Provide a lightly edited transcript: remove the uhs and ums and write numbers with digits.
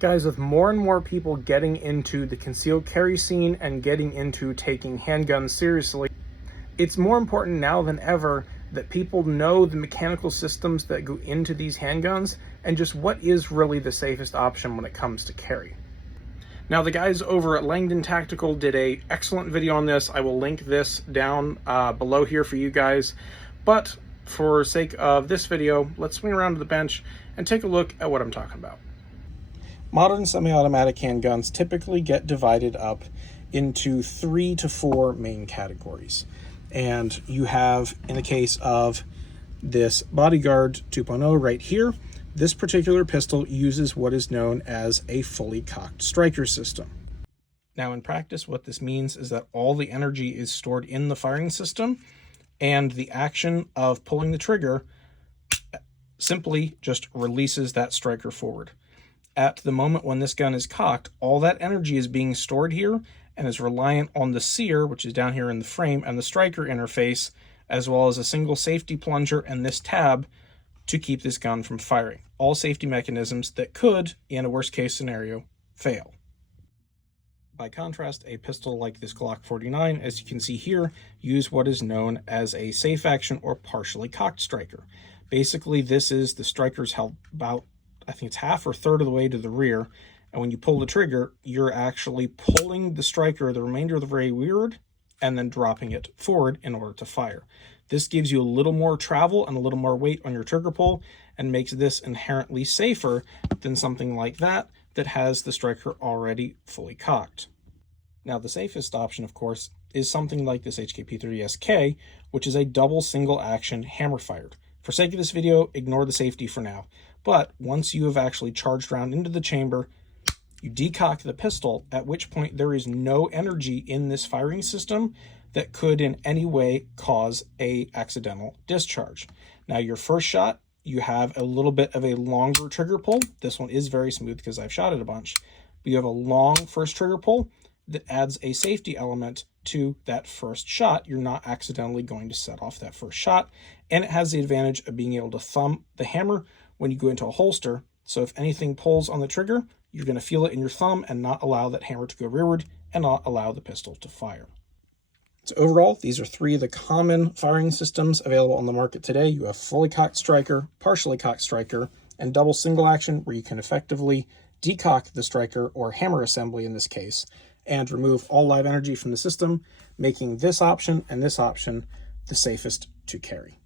Guys, with more and more people getting into the concealed carry scene and getting into taking handguns seriously, it's more important now than ever that people know the mechanical systems that go into these handguns and just what is really the safest option when it comes to carry. Now, the guys over at Langdon Tactical did an excellent video on this. I will link this down below here for you guys. But for sake of this video, let's swing around to the bench and take a look at what I'm talking about. Modern semi-automatic handguns typically get divided up into 3 to 4 main categories. And you have, in the case of this Bodyguard 2.0 right here, this particular pistol uses what is known as a fully cocked striker system. Now, in practice, what this means is that all the energy is stored in the firing system, and the action of pulling the trigger simply just releases that striker forward. At the moment when this gun is cocked, all that energy is being stored here and is reliant on the sear, which is down here in the frame, and the striker interface, as well as a single safety plunger and this tab to keep this gun from firing. All safety mechanisms that could, in a worst case scenario, fail. By contrast, a pistol like this Glock 49, as you can see here, use what is known as a safe action or partially cocked striker. Basically, this is the striker's held about, I think it's half or third of the way to the rear, and when you pull the trigger, you're actually pulling the striker the remainder of the way rearward and then dropping it forward in order to fire. This gives you a little more travel and a little more weight on your trigger pull and makes this inherently safer than something like that that has the striker already fully cocked. Now, the safest option, of course, is something like this HKP30SK, which is a double single action hammer fired. For sake of this video, ignore the safety for now. But once you have actually charged round into the chamber, you decock the pistol, at which point there is no energy in this firing system that could in any way cause a accidental discharge. Now, your first shot, you have a little bit of a longer trigger pull. This one is very smooth because I've shot it a bunch. But you have a long first trigger pull that adds a safety element to that first shot. You're not accidentally going to set off that first shot. And it has the advantage of being able to thumb the hammer when you go into a holster. So if anything pulls on the trigger, you're going to feel it in your thumb and not allow that hammer to go rearward and not allow the pistol to fire. So overall, these are 3 of the common firing systems available on the market today. You have fully cocked striker, partially cocked striker, and double single action, where you can effectively decock the striker, or hammer assembly in this case, and remove all live energy from the system, making this option and this option the safest to carry.